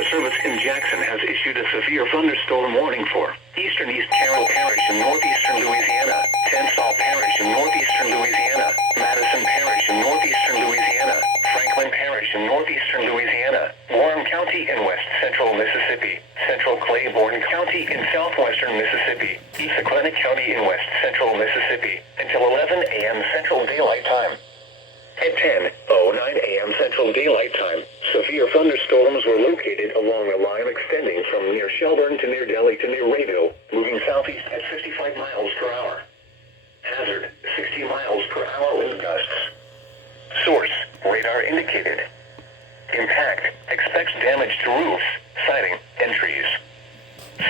Weather Service in Jackson has issued a severe thunderstorm warning for eastern East Carroll Parish in northeastern Louisiana, Tensas Parish in northeastern Louisiana, Madison Parish in northeastern Louisiana, Franklin Parish in northeastern Louisiana, Warren County in west central Mississippi, Central Claiborne County in southwestern Mississippi, East Sequanna County in west central Mississippi, until 11 a.m. Central Daylight Time. At 10:09 a.m. Central Daylight Time, severe thunderstorms were located along a line extending from near Shelburne to near Delhi to near Rayville, moving southeast at 55 miles per hour. Hazard, 60 miles per hour wind gusts. Source, radar indicated. Impact, expects damage to roofs, siding, and trees.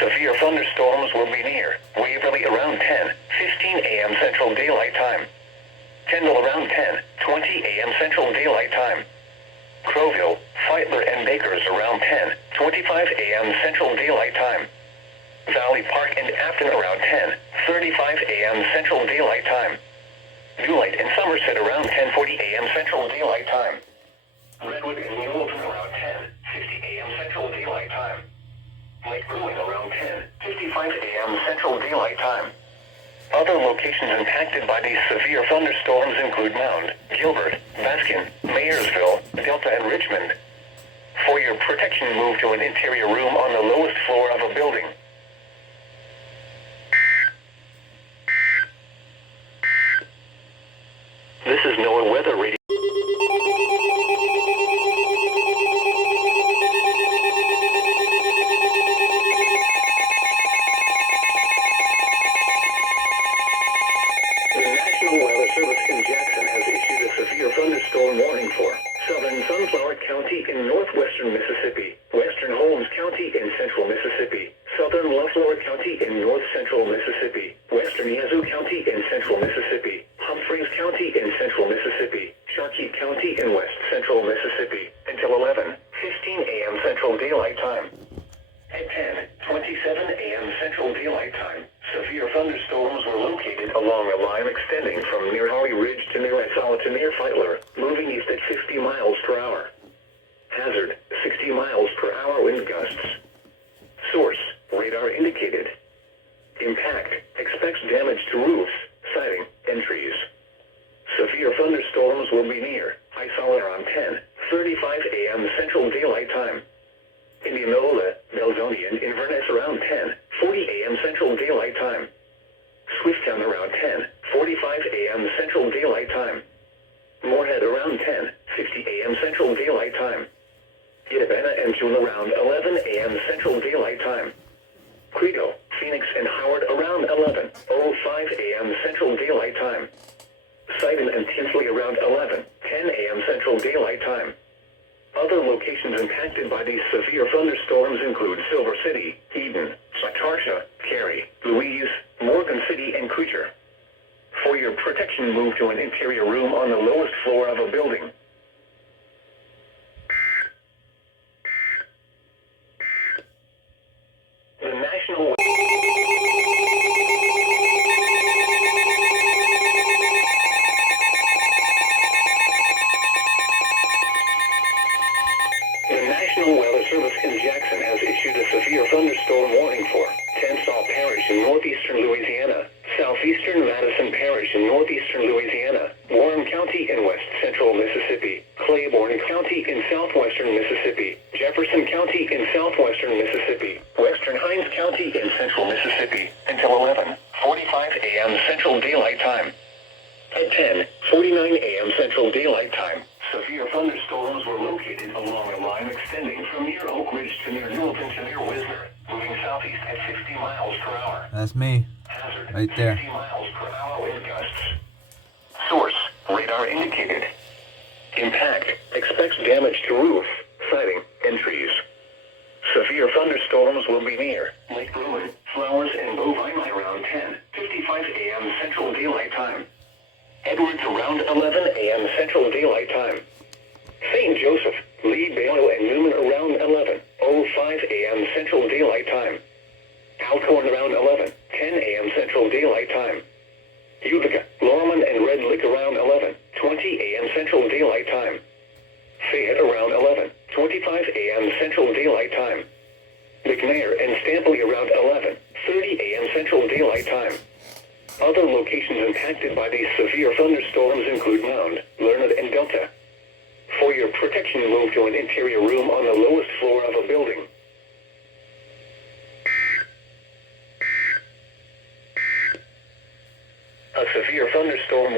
Severe thunderstorms will be near Waverly around 10:15 a.m. Central Daylight Time. Kendall around 10:20 a.m. Central Daylight Time. Crowville, Feitler, and Bakers around 10:25 a.m. Central Daylight Time. Valley Park and Afton around 10:35 a.m. Central Daylight Time. Newlight and Somerset around 10:40 a.m. Central Daylight Time. Redwood and Newelton around 10:50 a.m. Central Daylight Time. Lake Bruin around 10:55 a.m. Central Daylight Time. Other locations impacted by these severe thunderstorms include Mound, Gilbert, Baskin, Mayersville, Delta, and Richmond. For your protection, move to an interior room on the lowest floor of a building. This is NOAA Weather Radio. Thunderstorm warning for southern Sunflower County in northwestern Mississippi, western Holmes County in central Mississippi, southern Lafleur County in north central Mississippi, western Yazoo County in central Mississippi, Humphreys County in central Mississippi, Sharkey County in west central Mississippi, until 11:15 a.m. Central Daylight Time. At 10:27 a.m. Central Daylight Time, severe thunderstorms were located along a line extending from near Holly Ridge to near Etzola to near Feitler, moving east at 50 miles per hour. Hazard, 60 miles per hour wind gusts. Source, radar indicated. Impact, expects damage to roofs, siding, and trees. Severe thunderstorms will be near Isola around 10:35 a.m. Central Daylight Time. Indianola, Belzoni, and Inverness around 10:40 a.m. Central Daylight Time. Swifttown around 10:45 a.m. Central Daylight Time. Moorhead around 10:50 a.m. Central Daylight Time. Itabena and June around 11 a.m. Central Daylight Time. Credo, Phoenix, and Howard around 11:05 a.m. Central Daylight Time. Sidon and Tinsley around 11:10 a.m. Central Daylight Time. Other locations impacted by these severe thunderstorms include Silver City, Eden, Satarsha, Cary, Louise, Morgan City, and Creature. For your protection, move to an interior room on the lowest floor of a building. The National Weather Service in Jackson has issued a severe thunderstorm warning for Tensas Parish in northeastern Louisiana, southeastern Madison Parish in northeastern Louisiana, Warren County in west central Mississippi, Claiborne County in southwestern Mississippi, Jefferson County in southwestern Mississippi, western Hinds County in central Mississippi, until 11:45 a.m. Central Daylight Time. At 10:49 a.m. Central Daylight Time, severe thunderstorms were located along a line extending from near Oak Ridge to near Newelton to near Wisner, moving southeast at 50 miles per hour. That's me. Hazard, right there. 50 miles per hour wind gusts. Source, radar indicated. Impact, expects damage to roof, siding, and trees. Severe thunderstorms will be near Lake Bruin, Flowers, and Bovine around 10:55 a.m. Central Daylight Time. Edwards around 11 a.m. Central Daylight Time. St. Joseph, Lee, Bale, and Newman around 11:05 a.m. Central Daylight Time. Alcorn around 11:10 a.m. Central Daylight Time. Utica, Lorman, and Red Lick around 11:20 a.m. Central Daylight Time. Fayette around 11 25 a.m. Central Daylight Time. McNair and Stampley around 11:30 a.m. Central Daylight Time. Other locations impacted by these severe thunderstorms include Mound, Leonard, and Delta. For your protection, move to an interior room on the lowest floor of a building. A severe thunderstorm.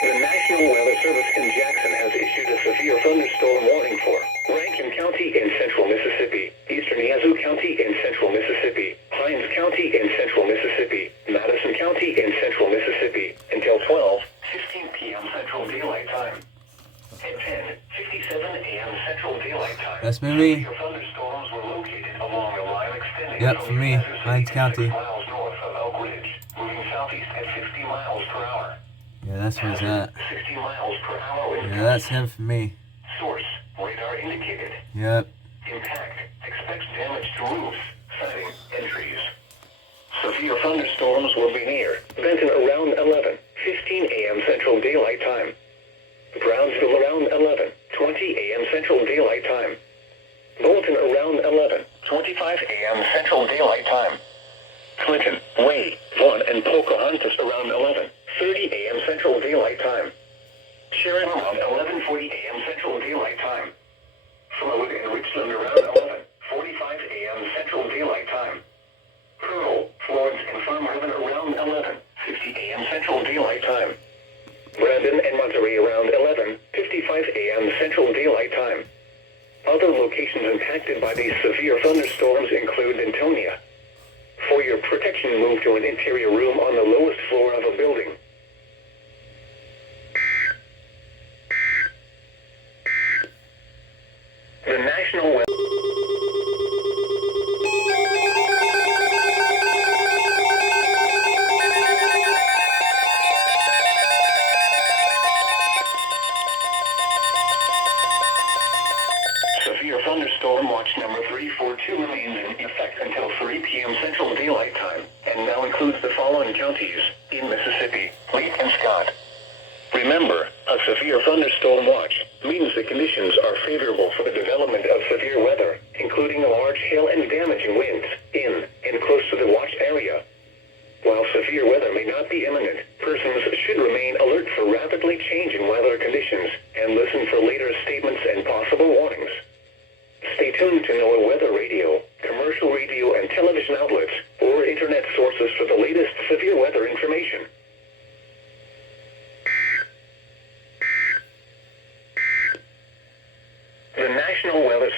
The National Weather Service in Jackson has issued a severe thunderstorm warning for Rankin County in central Mississippi, eastern Yazoo County in central Mississippi, Hines County in central Mississippi, Madison County in central Mississippi, until 12:15 p.m. Central Daylight Time. At 10:57 a.m. Central Daylight Time. That's me. Severe thunderstorms were located along a line extending Yep, from for me, Kansas City Hines to County. 6 miles north of Elk Ridge, moving southeast at 50 miles per hour. Yeah, that's where he's at. 60 miles per hour wind Yeah, that's him for me. Source, radar indicated. Yep. Impact, expects damage to roofs, siding, and trees. Severe thunderstorms will be near Benton around 11:15 a.m. Central Daylight Time. Brownsville around 11:20 a.m. Central Daylight Time. Bolton around 11:25 a.m. Central Daylight Time. Clinton, Wade, Vaughn, and Pocahontas around 11:30 a.m. Central Daylight Time. Sharon around 11:40 a.m. Central Daylight Time. Flowood and Richland around 11:45 a.m. Central Daylight Time. Pearl, Florence, and Farm Haven around 11:50 a.m. Central Daylight Time. Brandon and Monterey around 11:55 a.m. Central Daylight Time. Other locations impacted by these severe thunderstorms include Antonia. For your protection, move to an interior room on the lowest floor of a building. The National Weather Severe thunderstorm watch number 342 remains in effect until 3 p.m. Central Daylight Time, and now includes the following counties in Mississippi: Lee and Scott. Remember, a severe thunderstorm watch means the conditions are favorable for the development of severe weather, including large hail and damaging winds in and close to the watch area. While severe weather may not be imminent, persons should remain alert for rapidly changing weather conditions and listen for later statements and possible warnings. Stay tuned to NOAA weather radio, commercial radio and television outlets, or internet sources for the latest severe weather information. The National Weather